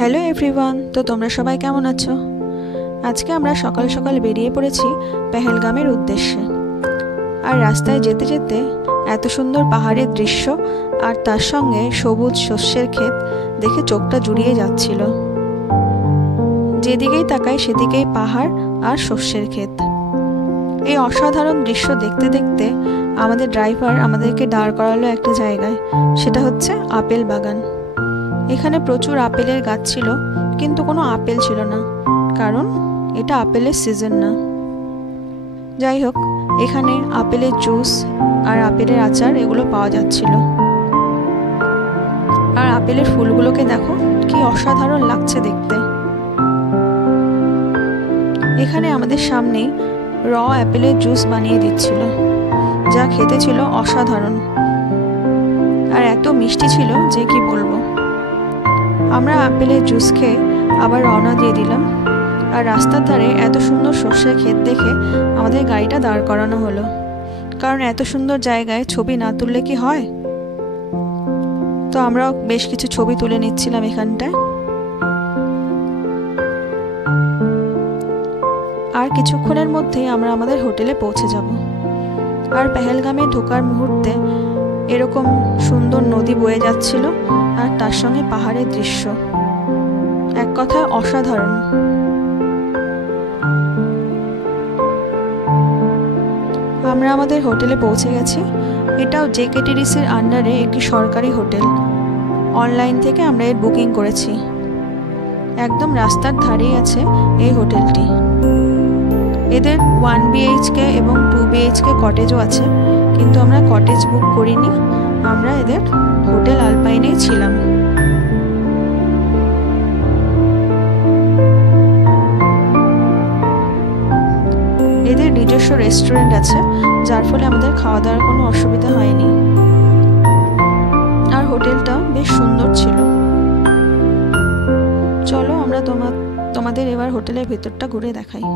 Hello everyone, তো তোমরা সবাই কেমন আছো? আজকে আমরা সকাল সকাল বেরিয়ে পড়েছি পেহেলগামের উদ্দেশ্যে। আর রাস্তায় যেতে যেতে এত সুন্দর পাহাড়ের দৃশ্য আর তার সঙ্গে সবুজ শস্যের ক্ষেত দেখে চোখটা জুড়িয়ে যাচ্ছিল। যেদিকেই তাকাই সেদিকেই পাহাড় আর শস্যের ক্ষেত। এই অসাধারণ দৃশ্য দেখতে দেখতে আমাদের ড্রাইভার আমাদেরকে দাঁড় করালো একটা জায়গায়, সেটা হচ্ছে আপেল বাগান। এখানে প্রচুর আপেলের গাছ ছিল, কিন্তু কোনো আপেল ছিল না, কারণ এটা আপেলের সিজন না। যাই হোক, এখানে আপেলের জুস আর আপেলের আচার এগুলো পাওয়া যাচ্ছিল। আর আপেলের ফুলগুলোকে দেখো কি অসাধারণ লাগছে দেখতে। এখানে আমাদের সামনেই র আপেলের জুস বানিয়ে দিচ্ছিল, যা খেতে ছিল অসাধারণ আর এত মিষ্টি ছিল যে কি বলবো। আমরা আপেলের জুস খেয়ে আবার রওনা দিয়ে দিলাম। আর রাস্তার ধারে এত সুন্দর সর্ষের ক্ষেত দেখে আমাদের গাড়িটা দাঁড় করানো হলো, কারণ এত সুন্দর জায়গায় ছবি না তুললে কি হয়। তো আমরাও বেশ কিছু ছবি তুলে নিচ্ছিলাম এখানটায়। আর কিছুক্ষণের মধ্যেই আমরা আমাদের হোটেলে পৌঁছে যাব। আর পেহেলগামে ঢোকার মুহূর্তে এরকম সুন্দর নদী বয়ে যাচ্ছিল আর তার সঙ্গে পাহাড়ের দৃশ্য, এক কথায় অসাধারণ। আমরা আমাদের হোটেলে পৌঁছে গেছি। এটাও জেকেটিডিসির আন্ডারে একটি সরকারি হোটেল। অনলাইন থেকে আমরা এর বুকিং করেছি। একদম রাস্তার ধারেই আছে এই হোটেলটি। এদের 1 BHK এবং 2 BHK কটেজও আছে, কিন্তু আমরা কটেজ বুক করিনি, আমরা এদের হোটেল আলপাইনেই ছিলাম। এদের নিজস্ব রেস্টুরেন্ট আছে, যার ফলে আমাদের খাওয়া দাওয়ার কোনো অসুবিধা হয়নি। আর হোটেলটা বেশ সুন্দর ছিল। চলো আমরা তোমাদের এবার হোটেলের ভেতরটা ঘুরে দেখাই।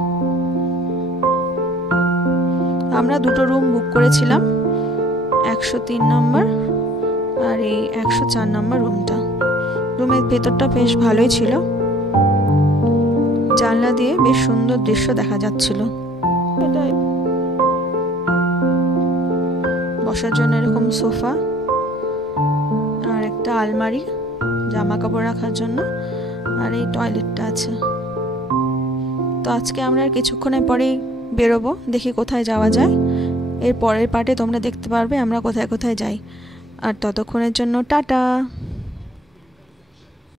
আমরা দুটো রুম বুক করেছিলাম, 103 নম্বর আর এই 104 নম্বর রুমটা। রুমের ভেতরটা বেশ ভালোই ছিল, জানলা দিয়ে বেশ সুন্দর দৃশ্য দেখা যাচ্ছিল। বসার জন্য এরকম সোফা আর একটা আলমারি জামা কাপড় রাখার জন্য, আর এই টয়লেটটা আছে। তো আজকে আমরা আর কিছুক্ষণের পরেই বেরোবো, দেখি কোথায় যাওয়া যায়। এর পরের পার্টে তোমরা দেখতে পারবে আমরা কোথায় কোথায় যাই। আর ততক্ষণের জন্য টাটা।